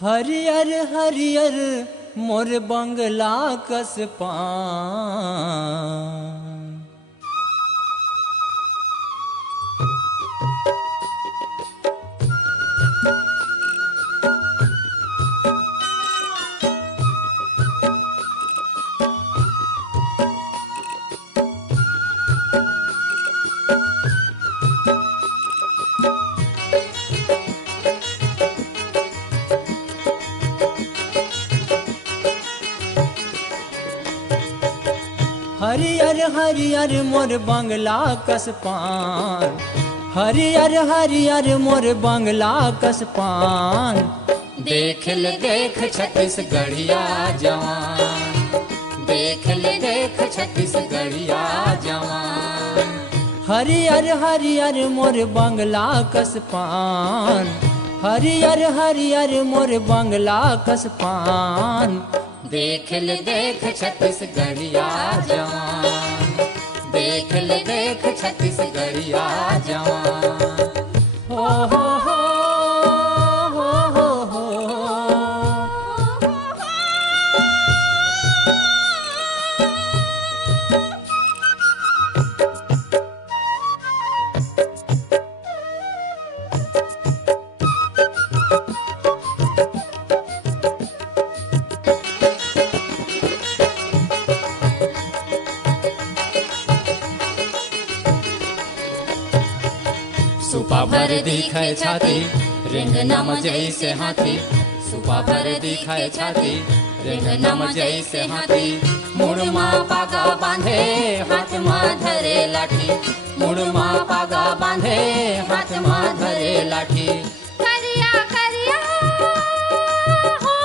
हरियर हरियर मोर बंगला कस पान। हरियर हरियर मोर बंगला कस पान। हरियर हरियर मोर बंगला कस पान। देख ले देख छत्तीसगढ़िया जवान। देख ले देख छत्तीसगढ़िया जवान। हरियर हरियर मोर बंगला कस पान। हरियर हरियर मोर बंगला कस पान। देख ले देख छत्तीसगढ़िया जवान। देख ले देख छत्तीसगढ़िया जवान। हो हो हो हो हो हो। सुपा भर दिखे छाती रिंगनम जैसे हाथी। सुपा भर दिखे छाती रिंगनम जैसे हाथी। मुड़मा पागा बांधे हाथ में धरे लाठी। मुड़मा पागा बांधे हाथ में धरे लाठी। करिया करिया हो।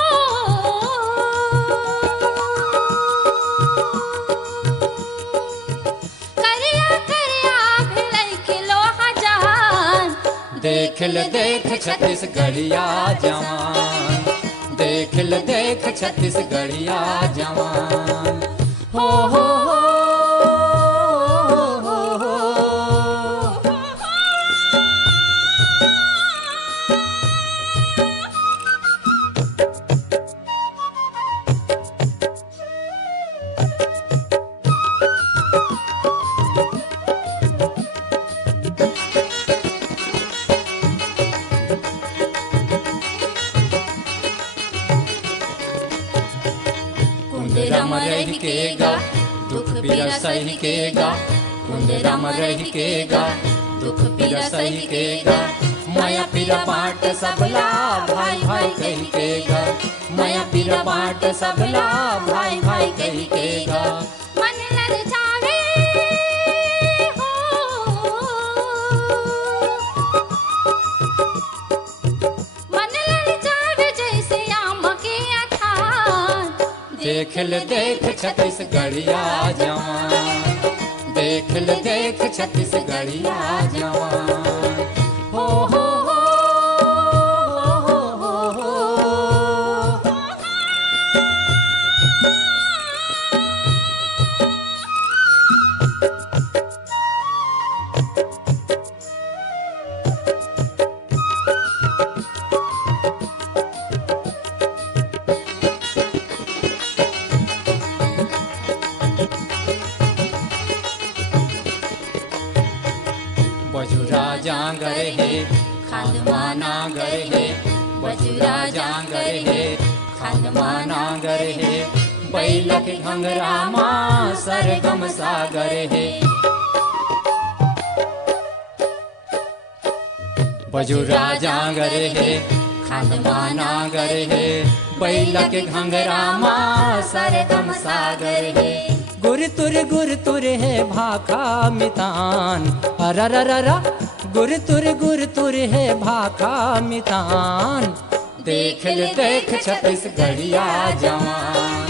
करिया करिया भिलई किलो हजार। देख ले देख छत्तीसगढ़िया जवान। देख ले देख छत्तीसगढ़िया जवान। हो हो हो हो हो। कुंदरम रह के गा दुख पीरा सही के गा। कुंदरम रह के गा दुख पीरा सही के गा। माया पीरा बाट सबला भाई भाई कही के गा। माया पीरा बाट सबला भाई भाई कही के गा। मन ललचावे हो। मन ललचावे जैसे आम के अचार। देख ले देख छत्तीसगढ़िया जवान। देख ले देख छत्तीसगढ़िया जवान। हो हो हो हो हो हो। बजुरा जांगर है खालमा नांगर है। बजुरा जांगर है खालमा नांगर है। बैलक घंगरा माँ सरगम सागर है। बजुरा जांगर है खालमा नांगर है। बैलक घंगरा माँ सरगम सागर है। गुर तुर है भाखा मितान। अररररा गुर तुर है भाखा मितान। देख ले देख छत्तीसगढ़िया जवान।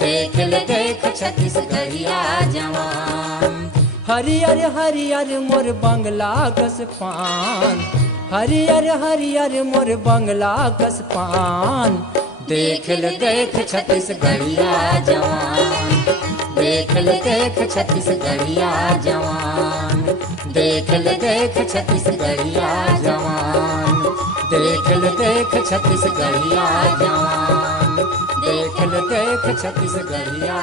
देख ले देख छत्तीसगढ़िया जवान। हरियर हरियर मोर बंगला कस पान। हरियर हरियर मोर बंगला कस पान। देख ले देख छत्तीसगढ़िया जवान। देख ले देख छत्तीसगढ़िया जवान। देख ले देख छत्तीसगढ़िया जवान। देख ल देख छत्तीसगढ़िया जवान, देख ल देख छत्तीसगढ़िया